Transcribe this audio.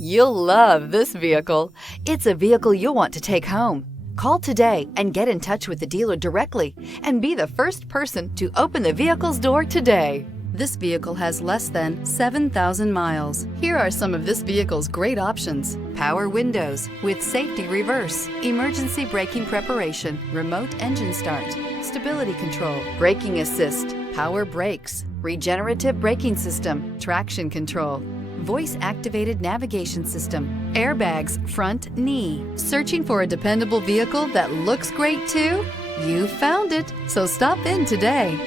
You'll love this vehicle. It's a vehicle you'll want to take home. Call today and get in touch with the dealer directly and be the first person to open the vehicle's door today. This vehicle has less than 7,000 miles. Here are some of this vehicle's great options: power windows with safety reverse, emergency braking preparation, remote engine start, stability control, braking assist, power brakes, regenerative braking system, traction control, voice-activated navigation system, airbags, front knee. Searching for a dependable vehicle that looks great too? You found it, so stop in today.